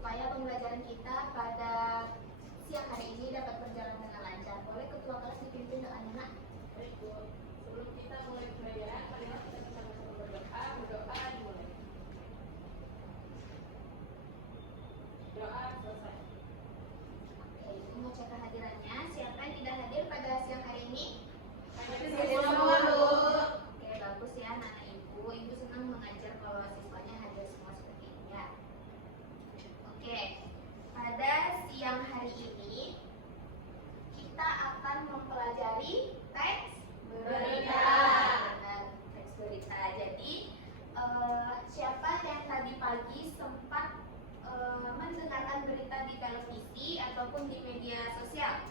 supaya pembelajaran kita pada siang hari ini dapat berjalan dengan lancar. Boleh ketua kelas dipimpin anak-anak? Baik, Bu. Sebelum kita mulai pembelajaran, marilah kita bersama-sama berdoa. Berdoa dimulai. Doa selesai. Oke, Ibu mau cek kehadirannya. Siapa yang tidak hadir pada siang hari ini? Hadir semua, Bu. Oke, bagus ya anak Ibu. Ibu senang mengajar kalau siswanya hadir semua seperti ini ya. Oke, pada siang hari ini kita akan mempelajari teks berita. Benar, teks berita. Jadi siapa yang tadi pagi sempat mendengarkan berita di televisi ataupun di media sosial?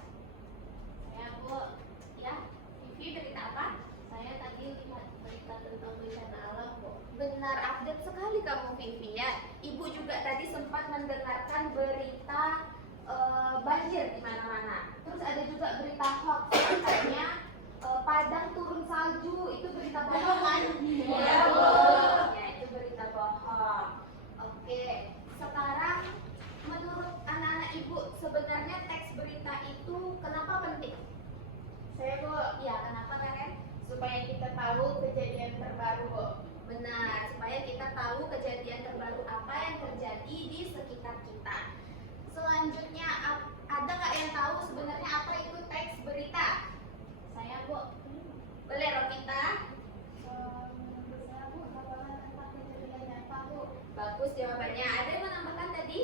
Saya, Bu. Ya, Vivi, berita apa? Saya tadi lihat berita tentang bencana alam, Bu. Benar, update sekali kamu Vivi ya. Ibu juga tadi sempat mendengarkan berita banjir di mana-mana. Terus ada juga berita hoax katanya Padang turun salju. Itu berita bohong kan? Iya, Bu. Ya, itu berita bohong. Oke, sekarang menurut anak-anak Ibu sebenarnya teks berita itu kenapa penting? Saya, Bu. Ya, kenapa Karen? Supaya kita tahu kejadian terbaru, Bu. Benar, supaya kita tahu kejadian terbaru apa yang terjadi di sekitar kita. Selanjutnya, ada nggak yang tahu sebenarnya apa itu teks berita? Saya, Bu. Boleh Rovita? Menurut saya, Bu, laporan tentang kejadian nyata, Bu. Bagus jawabannya. Ada yang menambahkan tadi?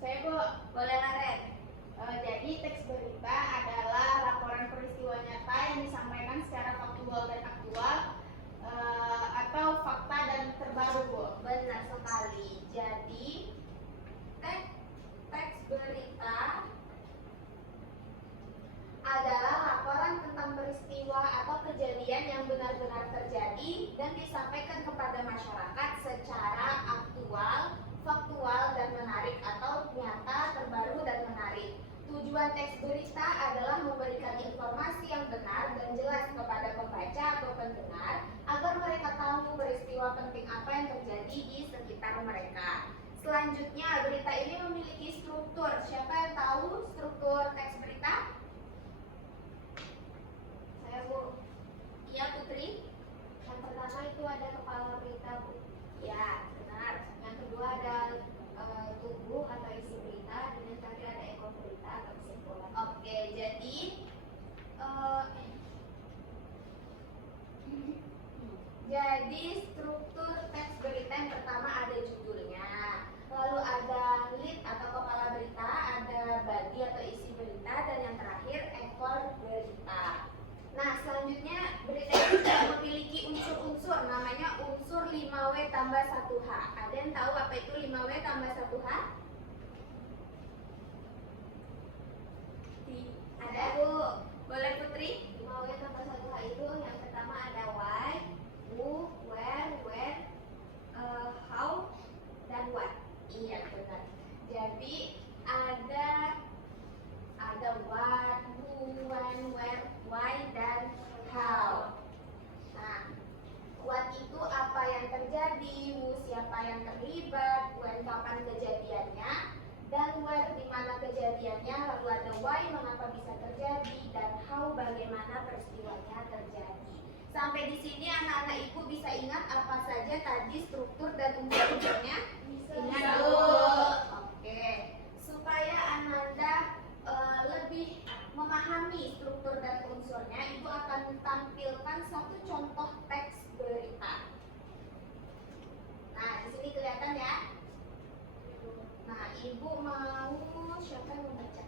Saya, Bu. Boleh Karen? Jadi teks berita adalah laporan peristiwa nyata yang disampaikan secara faktual dan aktual atau fakta dan terbaru, Bu. Benar sekali. Jadi teks berita adalah laporan tentang peristiwa atau kejadian yang benar-benar terjadi dan disampaikan kepada masyarakat secara aktual, faktual, dan menarik atau nyata, terbaru, dan menarik. Tujuan teks berita adalah memberikan informasi yang benar dan jelas kepada pembaca atau pendengar agar mereka tahu peristiwa penting apa yang terjadi di sekitar mereka. Selanjutnya, berita ini memiliki struktur. Siapa yang tahu struktur teks berita? Saya, Bu. Iya, Putri? Yang pertama itu ada kepala berita, Bu. Ya, benar. Yang kedua ada tubuh atau isi berita, dan yang terakhir ada ekor berita atau kesimpulan. Oke, jadi struktur teks berita yang pertama ada judulnya, lalu ada lead atau kepala berita, ada body atau isi berita, dan yang terakhir ekor berita. Nah, selanjutnya berita itu juga memiliki unsur-unsur, namanya unsur 5W tambah 1H. Ada yang tahu apa itu 5W tambah 1H? Ada, Bu. Boleh Putri? 5W tambah 1H itu yang pertama ada why, who, where, when, how, dan what. Iya, benar. Jadi ada what, who, when, where, why, dan how. Nah, what itu apa yang terjadi, who siapa yang terlibat, when kapan kejadiannya, dan where di mana kejadiannya, lalu ada why mengapa bisa terjadi, dan how bagaimana peristiwanya terjadi. Sampai di sini anak-anak Ibu bisa ingat apa saja tadi struktur dan unsur-unsurnya? Ingat, Bu. Oke. Supaya Ananda lebih memahami struktur dan unsurnya, Ibu akan tampilkan satu contoh teks berita. Nah, di sini kelihatan ya. Nah, Ibu mau siapa yang membaca?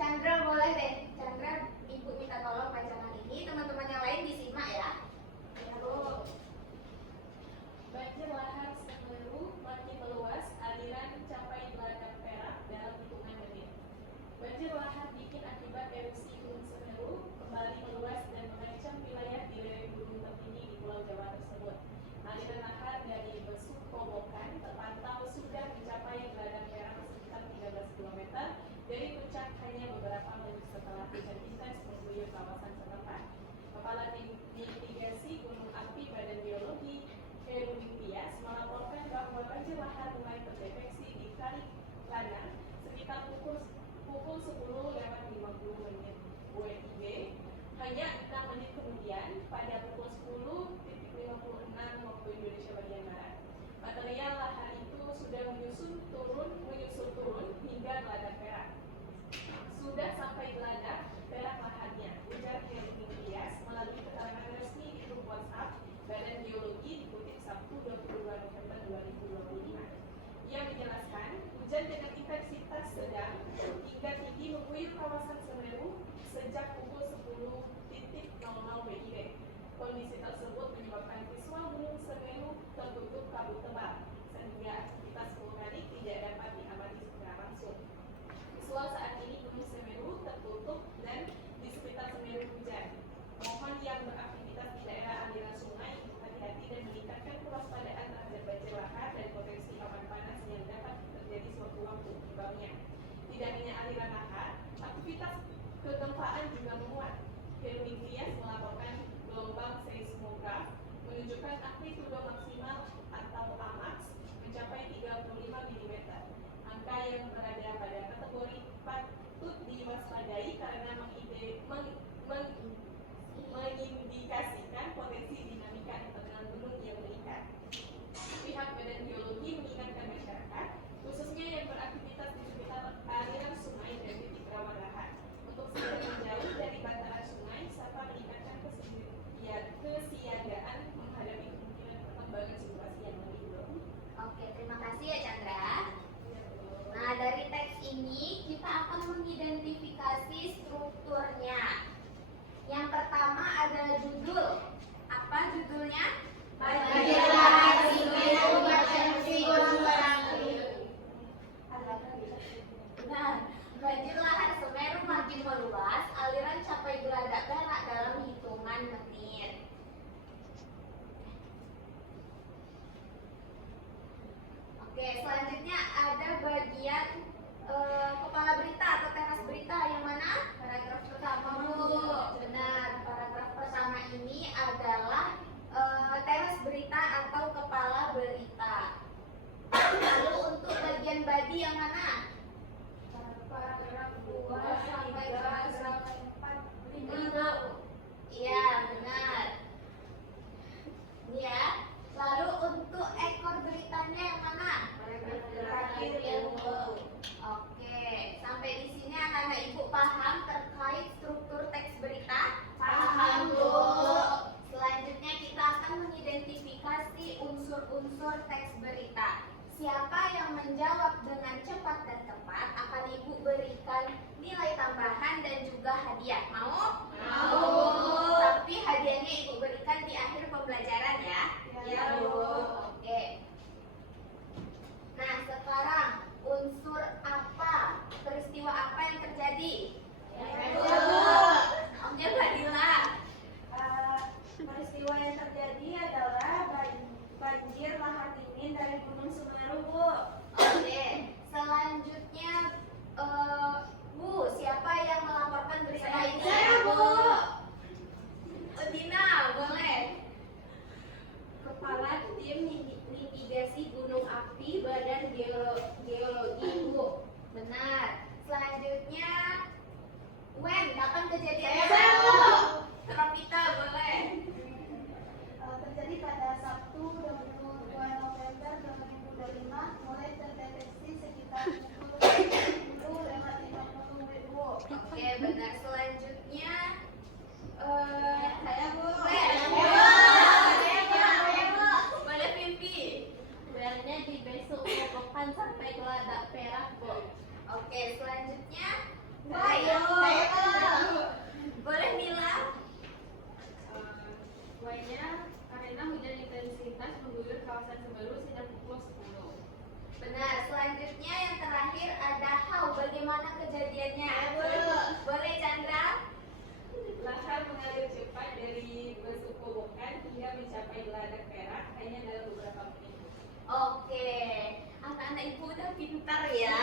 Chandra boleh deh. Chandra, Ibu minta tolong bacakan ini. Teman-teman yang lain disimak ya. Lalu banjir lahar Semeru makin meluas, aliran mencapai Beladak Perak dalam hitungan menit. Banjir lahar bikin akibat erupsi Gunung Semeru kembali meluas dan mengancam wilayah di lereng gunung tertinggi di Pulau Jawa tersebut. Aliran lahar dari Besuk Kobokan terpantau sudah mencapai Beladak Perak sekitar 13 km dari puncak hanya beberapa menit setelah magnitudo maksimal atau AMAX mencapai 35 mm. Angka yang berada pada kategori patut diwaspadai karena mengindikasikan potensi dinamika internal gunung yang meningkat. Pihak Badan Geologi mengingatkan masyarakat, khususnya yang beraktivitas di sekitar aliran sungai dan titik rawan lahan, untuk segera menjauh dari bantaran sungai serta meningkatkan kesiagaan menghadapi kemungkinan perkembangan situasi yang lebih buruk. Oke, terima kasih ya Chandra. Nah, dari teks ini kita akan mengidentifikasi strukturnya. Yang pertama ada judul. Apa judulnya? Banjir lahar Semeru bertensi Gunung Merapi. Nah, banjir lahar Semeru makin meluas, aliran capai geladak perak dalam hitungan menit. Oke, selanjutnya ada bagian kepala berita atau teras berita yang mana? Paragraf pertama, Bu. Benar, paragraf pertama ini adalah teras berita atau kepala berita. Lalu untuk bagian body yang mana? Paragraf 2 sampai paragraf 4. Iya, benar. Ya. Lalu untuk ekor beritanya yang mana? Terakhir ilmu. Oke, sampai di sini anak-anak ibu paham terkait struktur teks berita? Paham, Bu. Selanjutnya kita akan mengidentifikasi unsur-unsur teks berita. Siapa yang menjawab dengan cepat dan tepat akan ibu berikan nilai tambahan dan juga hadiah. Mau? Mau. Tapi hadiahnya ibu berikan di akhir pembelajaran ya. Ya, Bu. Oke. Nah, sekarang unsur apa? Peristiwa apa yang terjadi? Ya, Bu. Oke, Fadila. Peristiwa yang terjadi adalah banjir lahar dingin dari Gunung Semeru, Bu. Oke. Selanjutnya Bu, siapa yang melaporkan berita ini? Saya, Bu. Dina, boleh. Kepala Tim Mitigasi Gunung Api Badan Geologi, Bu. Benar. Selanjutnya Wen, kapan kejadiannya? Saya, Bu. Tropita, boleh. Terjadi pada Sabtu 22 November 2025, mulai terdeteksi sekitar pukul 10.50 WIB. Oke, benar. Selanjutnya Saya, Bu. Wen. Saya, Bu. Boleh Pipi. Belnya di besok kokokan sampai geladak perak, Bu. Oke, selanjutnya Saya, Bu. Boleh Mila. Y-nya karena hujan intensitas mengguyur kawasan Semeru sejak pukul 10. Benar. Selanjutnya yang terakhir ada how. Bagaimana kejadiannya? Boleh Chandra. Lahar mengalir cepat dari Besukobokan hingga mencapai geladak perak hanya dalam beberapa menit. Oke, anak-anak ibu udah pintar ya.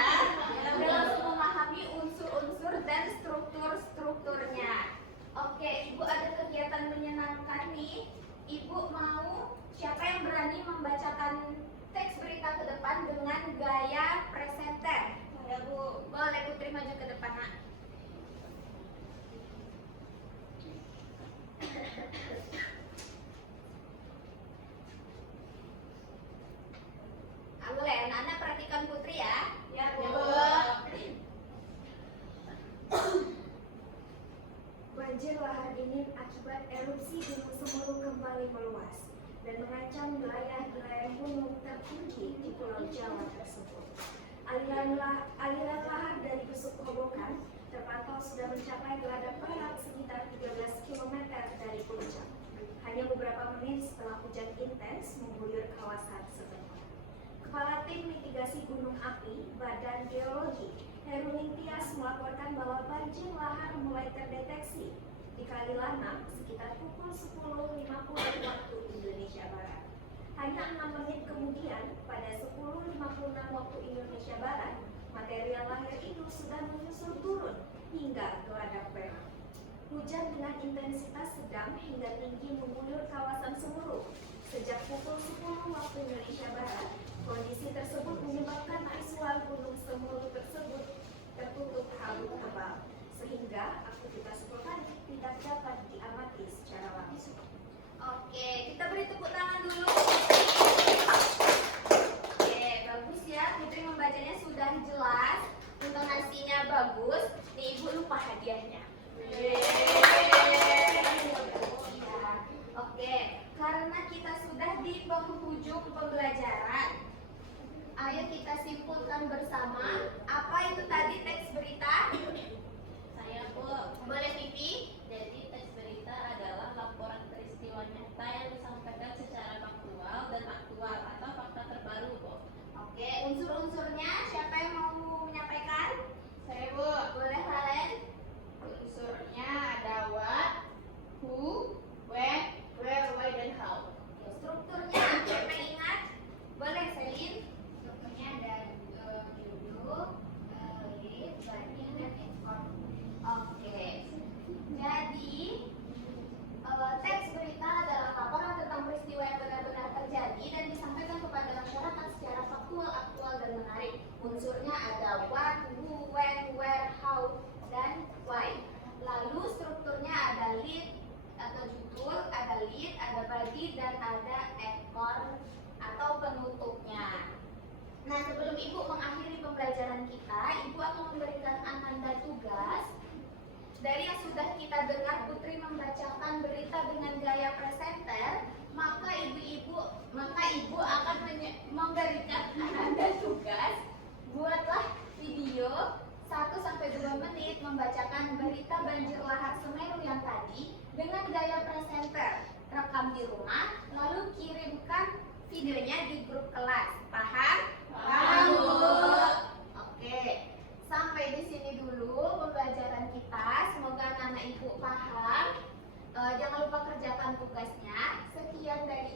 Udah langsung memahami unsur-unsur dan struktur-strukturnya. Oke, ibu ada kegiatan menyenangkan nih. Ibu mau siapa yang berani membacakan teks berita ke depan dengan gaya presenter? Saya, Bu. Boleh Putri maju ke depan, Nak. Boleh, anak-anak perhatikan Putri ya. Ya, Bu. Banjir lahar dingin akibat erupsi Gunung Semeru kembali meluas dan mengancam wilayah-wilayah gunung tertinggi di Pulau Jawa tersebut. Aliran lahar dari Besuk Kobokan terpantau sudah mencapai geladak perak sekitar 13 km dari puncak. Hanya beberapa menit setelah hujan intens mengguyur kawasan setempat. Kepala Tim Mitigasi Gunung Api Badan Geologi Herudin Tias melaporkan bahwa banjir lahar mulai terdeteksi di Kalilanang sekitar pukul 10.50 waktu Indonesia Barat. Hanya 6 menit kemudian, pada 10.56 waktu Indonesia Barat, material lahar itu sudah menyusur turun hingga geladak perak. Hujan dengan intensitas sedang hingga tinggi mengguyur kawasan Semeru, Sejak pukul 10 waktu Indonesia Barat, kondisi tersebut menyebabkan visual Gunung Semeru tersebut tertutup kabut tebal, sehingga aktivitas vulkanik tidak dapat diamati secara langsung. Oke, kita beri tepuk tangan dulu. Oke, bagus ya. Putri membacanya sudah jelas, intonasinya bagus. Nih, Ibu lupa hadiahnya. Iya. Oke, karena kita sudah di penghujung pembelajaran, ayo kita simpulkan bersama apa itu tadi teks berita. Saya Bu. Boleh Vivi? Jadi teks berita adalah laporan peristiwa nyata yang disampaikan secara faktual dan aktual atau fakta terbaru, Bu. Oke, unsur-unsurnya siapa yang mau menyampaikan? Saya Bu. Boleh Valen? Unsurnya ada what, who, when, where, why, dan how. Strukturnya siapa yang ingat? Boleh Selin? Strukturnya ada judul, lead, body, dan ekor. Oke, jadi teks berita adalah laporan tentang peristiwa yang benar-benar terjadi dan disampaikan kepada masyarakat secara faktual, aktual, dan menarik. Unsurnya ada what, who, when, where, how, dan why. Lalu strukturnya ada lead atau judul, ada lead, ada body, dan ada ekor atau penutupnya. Nah, sebelum Ibu mengakhiri pembelajaran kita, Ibu akan memberikan Ananda tugas. Dari yang sudah kita dengar Putri membacakan berita dengan gaya presenter, maka Ibu akan memberikan Ananda tugas. Buatlah video 1-2 menit membacakan berita banjir lahar Semeru yang tadi dengan gaya presenter. Rekam di rumah, lalu kirimkan videonya di grup kelas. Paham? Paham, Bu. Oke, sampai di sini dulu pembelajaran kita. Semoga anak-anak Ibu paham. Jangan lupa kerjakan tugasnya. Sekian dari